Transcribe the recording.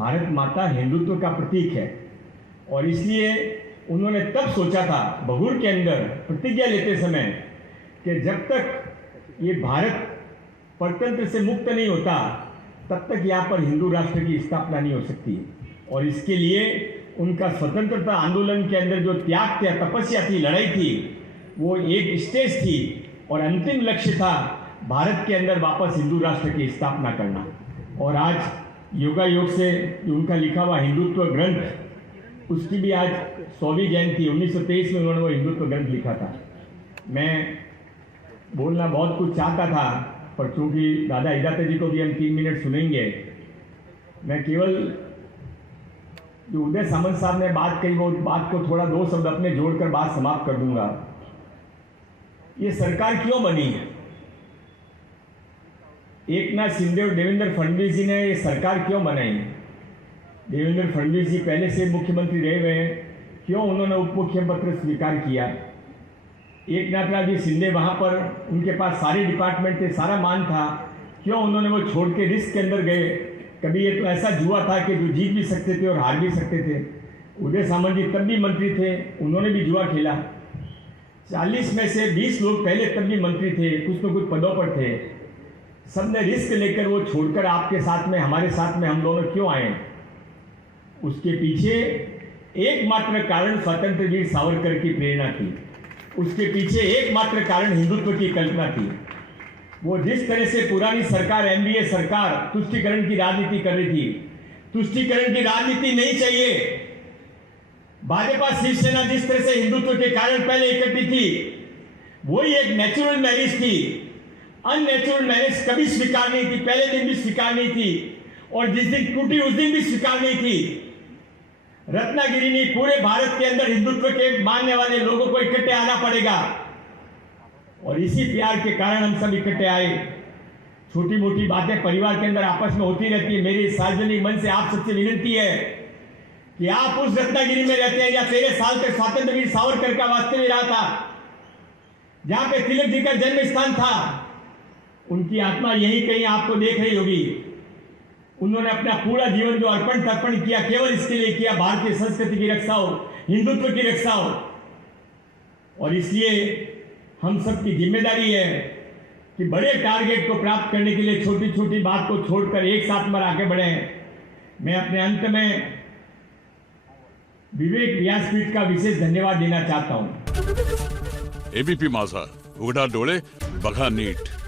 भारत माता हिंदुत्व का प्रतीक है और इसलिए उन्होंने तब सोचा था भगूर के अंदर प्रतिज्ञा लेते समय कि जब तक ये भारत परतंत्र से मुक्त नहीं होता तब तक यहाँ पर हिंदू राष्ट्र की स्थापना नहीं हो सकती। और इसके लिए उनका स्वतंत्रता आंदोलन के अंदर जो त्याग था, तपस्या थी, लड़ाई थी, वो एक स्टेज थी और अंतिम लक्ष्य था भारत के अंदर वापस हिंदू राष्ट्र की स्थापना करना। और आज योगायोग से जो उनका लिखा हुआ हिंदुत्व ग्रंथ, उसकी भी आज 100वीं जयंती, 1923 में उन्होंने वो हिंदुत्व ग्रंथ लिखा था। मैं बोलना बहुत कुछ चाहता था पर चूंकि दादा हिदायत जी को भी हम 3 मिनट सुनेंगे, मैं केवल जो उदय सामंत साहब ने बात कही वो बात को थोड़ा 2 शब्द अपने जोड़कर बात समाप्त कर दूंगा। ये सरकार क्यों बनी? एकनाथ शिंदे और देवेंद्र फडणवीस जी ने ये सरकार क्यों बनाई? देवेंद्र फडणवीस जी पहले से मुख्यमंत्री रहे हुए हैं, क्यों उन्होंने उप मुख्यमंत्री स्वीकार किया? एकनाथ जी शिंदे वहाँ पर उनके पास सारे डिपार्टमेंट थे, सारा मान था, क्यों उन्होंने वो छोड़ के रिस्क के अंदर गए? कभी ये तो ऐसा जुआ था कि जो जीत भी सकते थे और हार भी सकते थे। उदय सामंत जी तब भी मंत्री थे, उन्होंने भी जुआ खेला। 40 में से 20 लोग पहले तब भी मंत्री थे, कुछ तो कुछ पदों पर थे। सबने रिस्क लेकर वो छोड़कर आपके साथ में, हमारे साथ में हम दोनों क्यों आए? उसके पीछे एकमात्र कारण स्वतंत्र वीर सावरकर की प्रेरणा थी। उसके पीछे एकमात्र कारण हिंदुत्व की कल्पना थी। वो जिस तरह से पुरानी सरकार, एनडीए सरकार तुष्टीकरण की राजनीति कर रही थी, तुष्टीकरण की राजनीति नहीं चाहिए। भाजपा शिवसेना जिस तरह से हिंदुत्व के कारण पहले इकट्ठी थी, वही एक नेचुरल मैरिज थी। अननेचुरल मैरिज कभी स्वीकार नहीं थी, पहले दिन भी स्वीकार नहीं थी और जिस दिन टूटी उस दिन भी स्वीकार नहीं थी। रत्नागिरी ने पूरे भारत के अंदर हिंदुत्व के मानने वाले लोगों को इकट्ठे आना पड़ेगा और इसी प्यार के कारण हम सब इकट्ठे आए। छोटी मोटी बातें परिवार के अंदर आपस में होती रहती है। मेरी सार्वजनिक मन से आप सबसे विनती है कि आप उस रत्नागिरी में रहते हैं या 13 साल तक स्वतंत्र वीर सावरकर का वास्तव्य रहा था, जहां पे तिलक जी का जन्म स्थान था। उनकी आत्मा यही कहीं आपको देख रही होगी। उन्होंने अपना पूरा जीवन जो अर्पण तर्पण किया, केवल इसके लिए किया भारतीय संस्कृति की रक्षा हो, हिंदुत्व की रक्षा हो। और इसलिए हम सब की जिम्मेदारी है कि बड़े टारगेट को प्राप्त करने के लिए छोटी छोटी बात को छोड़कर एक साथ में आगे बढ़े। मैं अपने अंत में विवेक व्यासपीठ का विशेष धन्यवाद देना चाहता हूं। एबीपी माझा, उघडा डोळे बघा नीट।